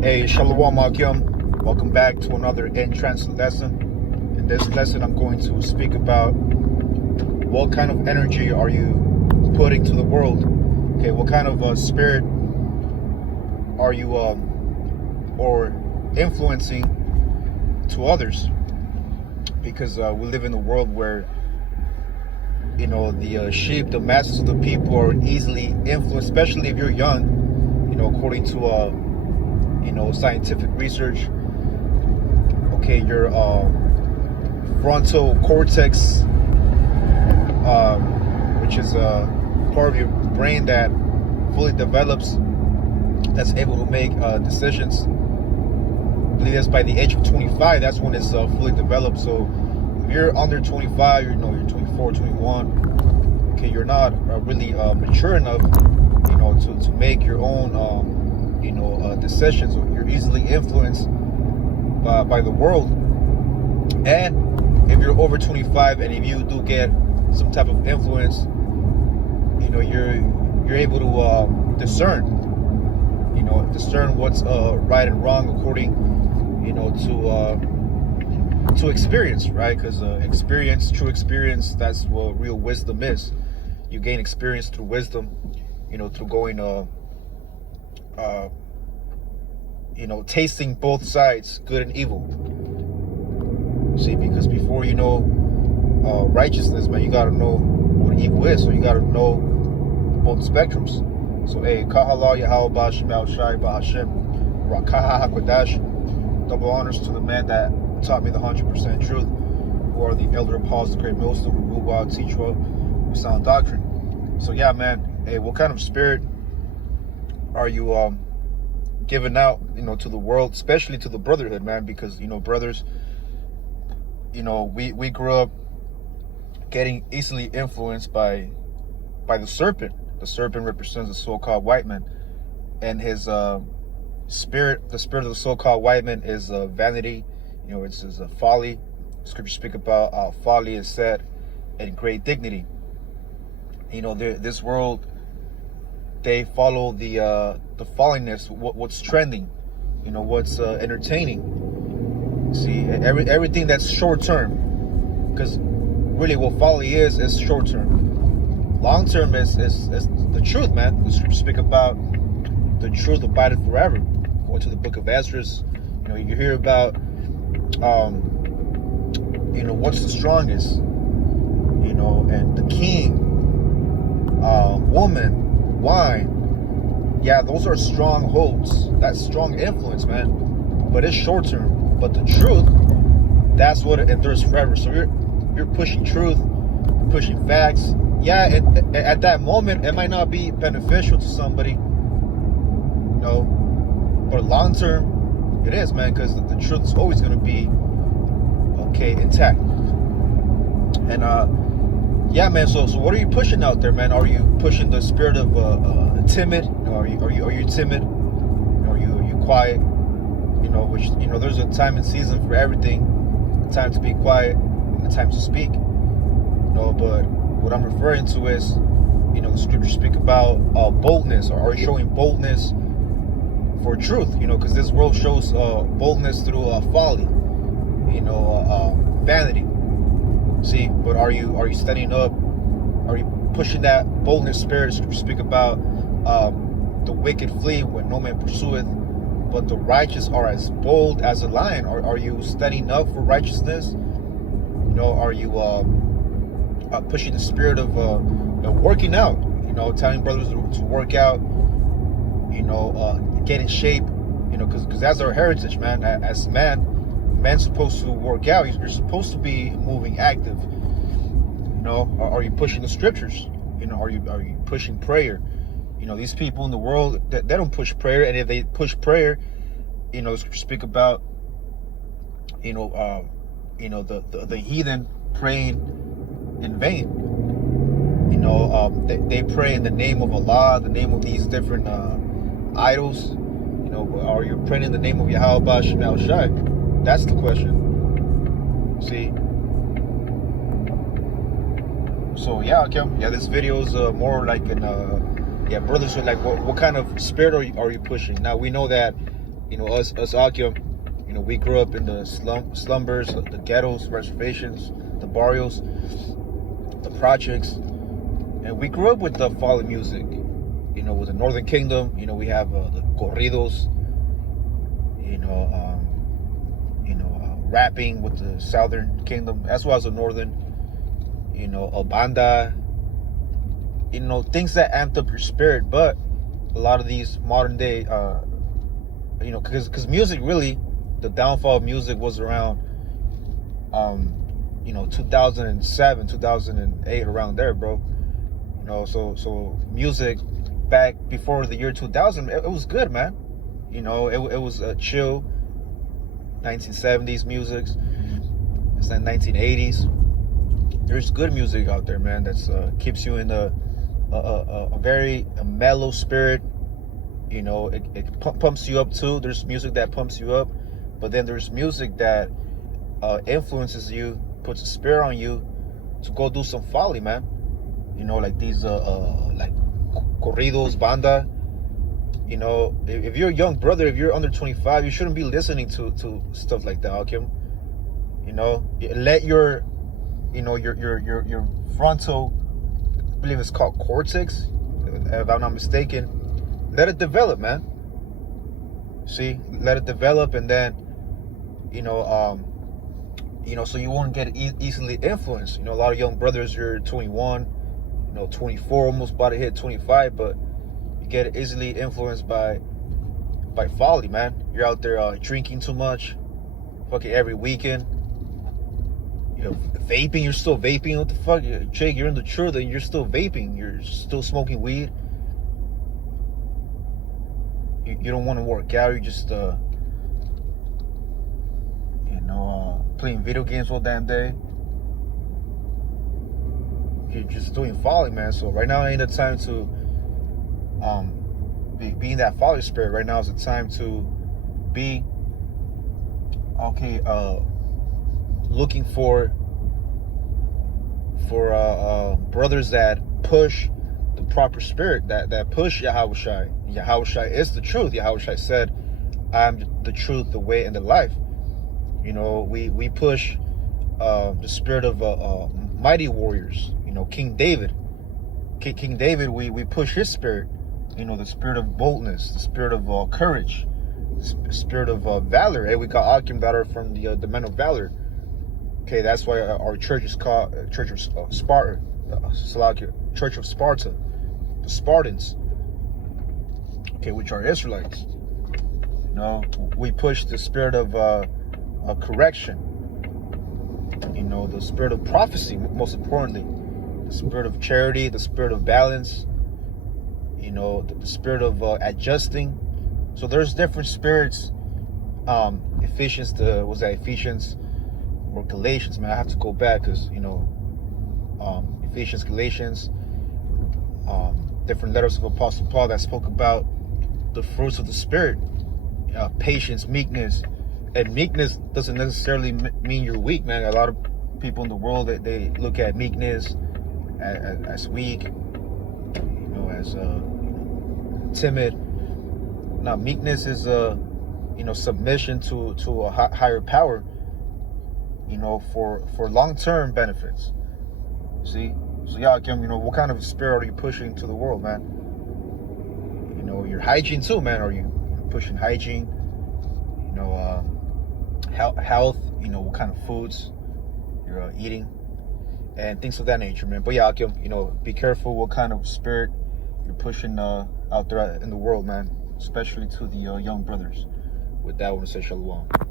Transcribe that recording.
Hey, Shalom Akim. Welcome back to another entrance lesson. In this lesson, I'm going to speak about what kind of energy are you putting to the world. Okay, what kind of spirit are you or influencing to others? Because we live in a world where the sheep, the masses of the people are easily influenced, especially if you're young. According to scientific research. Okay, your frontal cortex, which is a part of your brain that fully develops, that's able to make decisions. I believe that's by the age of 25. That's when it's fully developed. So if you're under 25, you're 24, 21. Okay, you're not really mature enough, to make your own decisions. You're easily influenced by the world. And if you're over 25 and if you do get some type of influence, you're able to discern what's right and wrong according to experience, right? Because true experience, that's what real wisdom is. You gain experience through wisdom, through going tasting both sides, good and evil. See, because before you know righteousness, man, you gotta know what evil is. So you gotta know both spectrums. So, hey, Kahala Yahweh Shem Al Shai Bahashem Rakaha Hakwadash. Double honors to the man that taught me the 100% truth, who are the elder apostles, the great millstone, Ruwa, Teachwa, sound doctrine. So, yeah, man, hey, what kind of spirit are you giving out, to the world, especially to the brotherhood, man? Because, brothers, we grew up getting easily influenced by the serpent. The serpent represents the so-called white man, and his spirit, the spirit of the so-called white man, is vanity. It's a folly. Scripture speak about folly is set in great dignity. This world, they follow the folliness, what's trending, what's entertaining. See, everything that's short term, because really what folly is short term. Long term is the truth, man. The scriptures speak about the truth abideth forever. Going to the book of Ezra, you hear about what's the strongest, and the king, woman, wine. Yeah, those are strongholds. That's strong influence, man. But it's short term. But the truth, that's what it endures forever. So you're pushing truth, pushing facts. Yeah, at that moment, it might not be beneficial to somebody, but long term, it is, man, because the truth is always going to be, intact. And, yeah, man, so what are you pushing out there, man? Are you pushing the spirit of timid? Are you timid? Are you quiet? Which, there's a time and season for everything. A time to be quiet and a time to speak. But what I'm referring to is, the scriptures speak about boldness. Or are you showing boldness for truth? Because this world shows boldness through folly, vanity. See, but are you standing up? Are you pushing that boldness spirit? Scriptures speak about the wicked flee when no man pursueth, but the righteous are as bold as a lion. Are you standing up for righteousness? Are you pushing the spirit of working out, telling brothers to work out, get in shape, because that's our heritage, man. As man's supposed to work out. You're supposed to be moving, active. Are you pushing the scriptures? Are you pushing prayer? These people in the world, they don't push prayer, and if they push prayer, the scriptures speak about, the heathen praying in vain. They pray in the name of Allah, the name of these different idols. Are you praying in the name of Yahweh Shem Al Shai? That's the question. See. So yeah, this video is more like an brothers. Like, what kind of spirit are you pushing? Now we know that us Akim, we grew up in the slumbers, the ghettos, reservations, the barrios, the projects, and we grew up with the folly music. With the Northern Kingdom, we have the corridos, rapping with the Southern Kingdom as well as the Northern, a banda, things that amped up your spirit. But a lot of these modern day, because music really, the downfall of music was around, 2007, 2008, around there, bro. So music back before the year 2000, it was good, man. It was a chill 1970s music. It's like 1980s. There's good music out there, man. That's keeps you in a very mellow spirit. It pumps you up too. There's music that pumps you up, but then there's music that influences you, puts a spirit on you to go do some folly, man. Like these like corridos, banda. If you're a young brother, if you're under 25, you shouldn't be listening to stuff like that, Hakim. Let your frontal, I believe it's called cortex, if I'm not mistaken, let it develop, man. See, let it develop, and then, so you won't get easily influenced. A lot of young brothers, you're 21, 24, almost about to hit 25, but you get easily influenced by folly, man. You're out there drinking too much, fucking every weekend. Vaping, you're still vaping. What the fuck? Jake, you're in the truth and you're still vaping. You're still smoking weed. You don't want to work out. You're just, playing video games all damn day. You're just doing folly, man. So right now ain't the time to be in that folly spirit. Right now is the time to be looking for brothers that push the proper spirit, that push Yahushai. Yahushai is the truth. Yahushai said, "I'm the truth, the way, and the life." We push the spirit of mighty warriors. King David. King David, we push his spirit. The spirit of boldness, the spirit of courage, the spirit of valor. Hey, we got Akim that are from the men of valor. Okay, that's why our church is called Church of Sparta, Church of Sparta, the Spartans. Okay, which are Israelites. We push the spirit of correction. The spirit of prophecy, most importantly, the spirit of charity, the spirit of balance. The spirit of adjusting. So there's different spirits. Ephesians, was that Ephesians or Galatians? Man, I have to go back because Ephesians, Galatians, different letters of Apostle Paul that spoke about the fruits of the spirit, patience, meekness. And meekness doesn't necessarily mean you're weak, man. A lot of people in the world, they look at meekness as weak, as timid. Now, meekness is submission to a higher power, for long-term benefits. See, so yeah, Kim, what kind of spirit are you pushing to the world, man? Your hygiene too, man. Are you pushing hygiene? Health. What kind of foods you're eating, and things of that nature, man. But yeah, Kim, be careful what kind of spirit you're pushing out there in the world, man, especially to the young brothers. With that, I want to say shalom.